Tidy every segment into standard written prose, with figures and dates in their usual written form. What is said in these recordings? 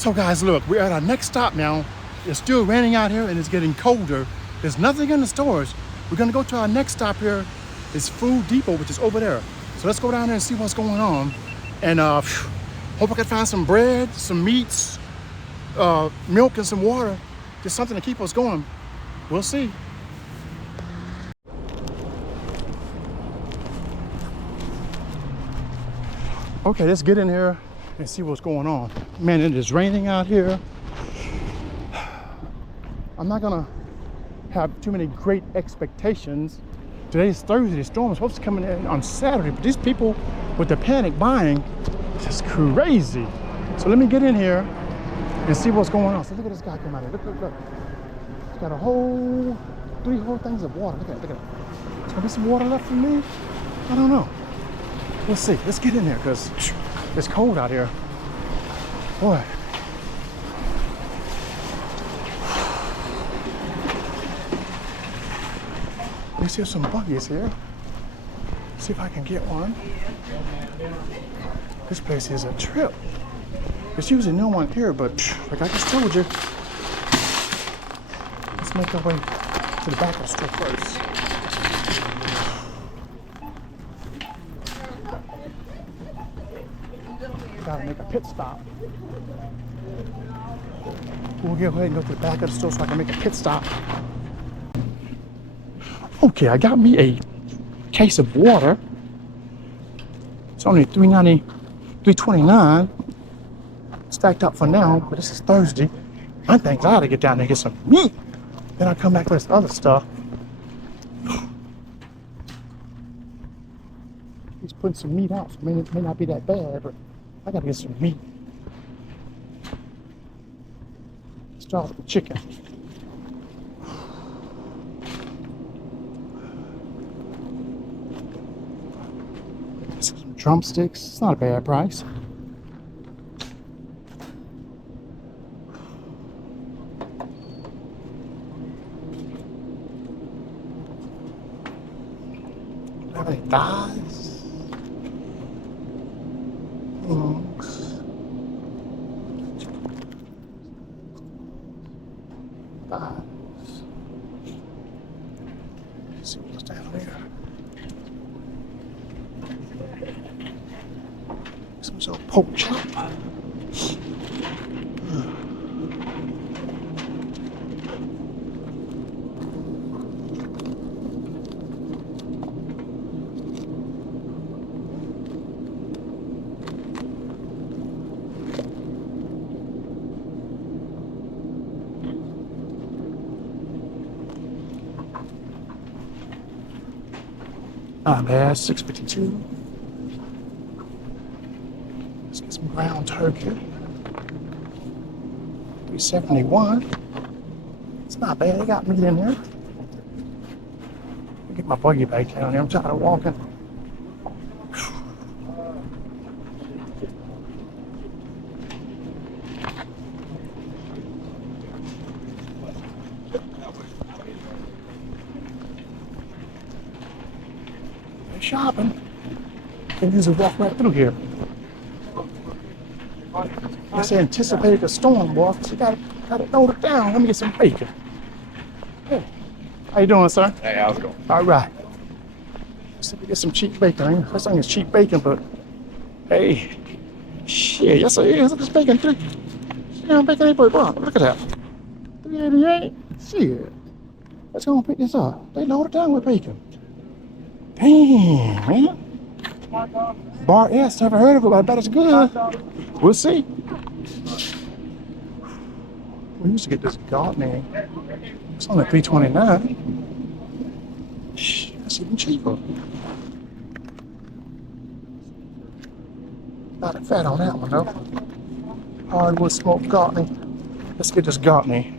So guys, look, we're at our next stop now. It's still raining out here and it's getting colder. There's nothing in the stores. We're gonna go to our next stop here. It's Food Depot, which is over there. So let's go down there and see what's going on. And hope I can find some bread, some meats, milk and some water. Just something to keep us going. We'll see. Okay, let's get in here and see what's going on. Man, it is raining out here. I'm not gonna have too many great expectations. Today's Thursday, the storm is supposed to come in on Saturday, but these people with the panic buying, it's just crazy. So let me get in here and see what's going on. So look at this guy come out here, look. He's got three whole things of water, look at it. There's gonna be some water left for me? I don't know. We'll see, let's get in there because it's cold out here. Boy. Let me see some buggies here. See if I can get one. This place is a trip. There's usually no one here, but like I just told you, let's make our way to the back of the store first. Gotta make a pit stop. We'll go ahead and go to the back of the store so I can make a pit stop. Okay, I got me a case of water. It's only $3.29. Stacked up for now, but this is Thursday. I think I ought to get down there and get some meat. Then I'll come back with this other stuff. He's putting some meat out, so it may not be that bad, but I gotta get some meat. Start with the chicken. Some drumsticks. It's not a bad price. Have any thighs? Thighs. Let's see what's down there. Some sort of pork chop. Not bad, $6.52. Let's get some ground turkey. $3.71. It's not bad, they got meat in there. Let me get my buggy back down here, I'm tired of walking. Shopping. Can usually walk right through here. I guess they anticipated the storm, boy. So you gotta hold it down. Let me get some bacon. Hey, how you doing, sir? Hey, how's it going? All right. Let's see if we get some cheap bacon. First thing is cheap bacon, but hey, shit, yes it is. Look at this bacon. Damn bacon ain't but wrong. Look at that. $3.88. Shit. Let's go and pick this up. They load it down with bacon. Damn, man. Bar S, never heard of it, but I bet it's good. We'll see. We used to get this Gartney. It's only $3.29. Shh, that's even cheaper. Not a fat on that one, though. Hardwood smoked Gartney. Let's get this Gartney.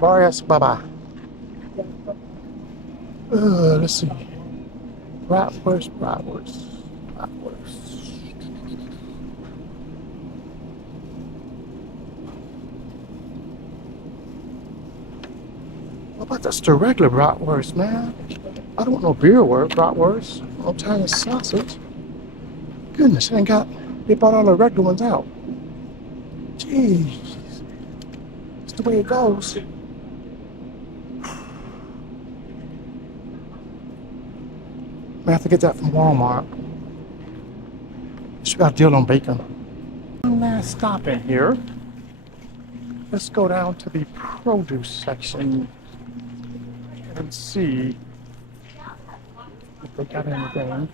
Bar S, bye-bye. Let's see. Bratwurst. What about just the regular bratwurst, man? I don't want no beer bratwurst. No Italian sausage. Goodness, they brought all the regular ones out. Jeez. It's the way it goes. I have to get that from Walmart. She got a deal on bacon. One last stop in here. Let's go down to the produce section and see if they got anything.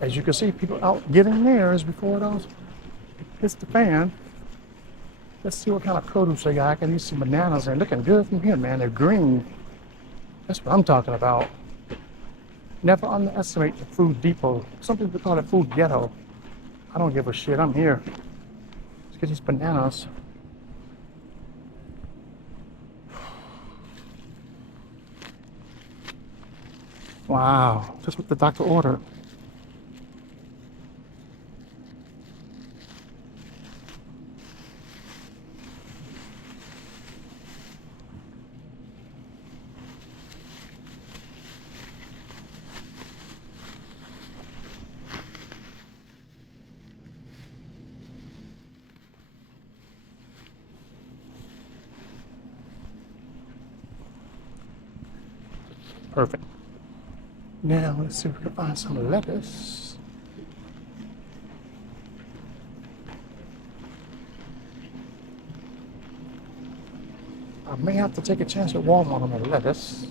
As you can see, people out getting theirs before it all hits the fan. Let's see what kind of produce they got. I can use some bananas. They're looking good from here, man. They're green. That's what I'm talking about. Never underestimate the food depot. Some people call it food ghetto. I don't give a shit. I'm here. Let's get these bananas. Wow, just what the doctor ordered. Perfect. Now let's see if we can find some lettuce. I may have to take a chance at Walmart on the lettuce.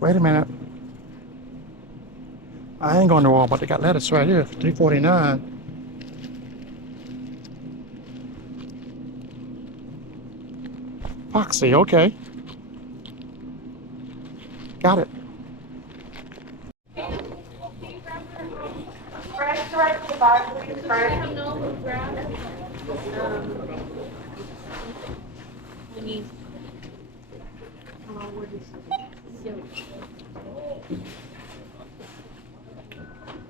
Wait a minute. I ain't going to Walmart. They got lettuce right here, $3.49. Foxy, okay. Got it.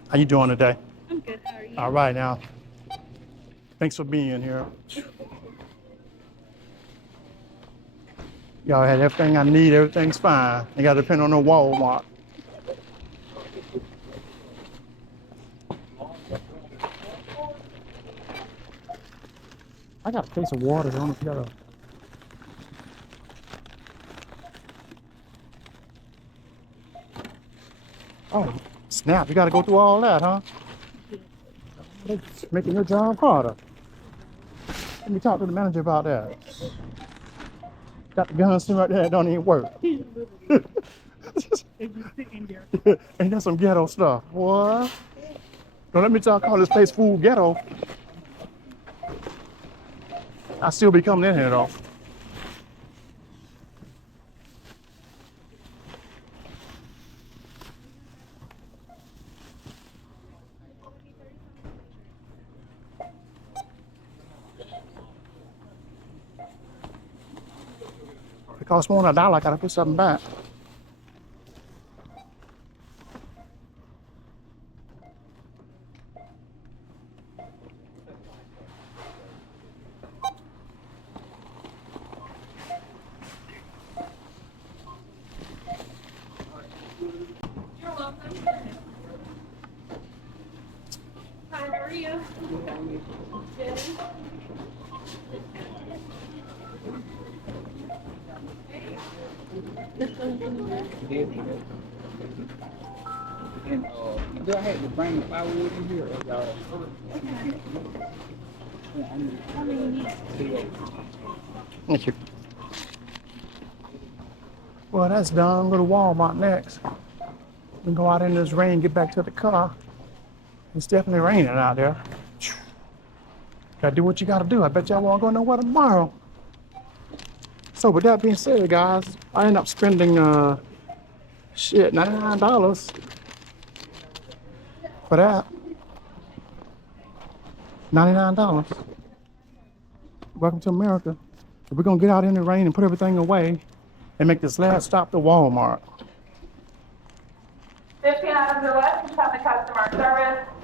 How you doing today? I'm good. How are you? All right now. Thanks for being here. Y'all had everything I need, everything's fine. You gotta depend on the Walmart. I got a case of water. I don't know if you got a... Oh, snap. You gotta go through all that, huh? It's making your job harder. Let me talk to the manager about that. Got the gun sitting right there, it don't even work. Ain't that some ghetto stuff? What? Don't let me call this place food ghetto. I still be coming in here though. It costs more than $1, I gotta put something back. You're welcome. Hi, how are you? Good. And do I have to bring the firewood in here or y'all? Thank you. Well, that's done. Go to Walmart next. We can go out in this rain, get back to the car. It's definitely raining out there. Gotta do what you gotta do. I bet y'all won't go nowhere tomorrow. So with that being said, guys, I ended up spending $99 for that. $99. Welcome to America. We're gonna get out in the rain and put everything away and make this last stop to Walmart. 15 items or less, come to customer service.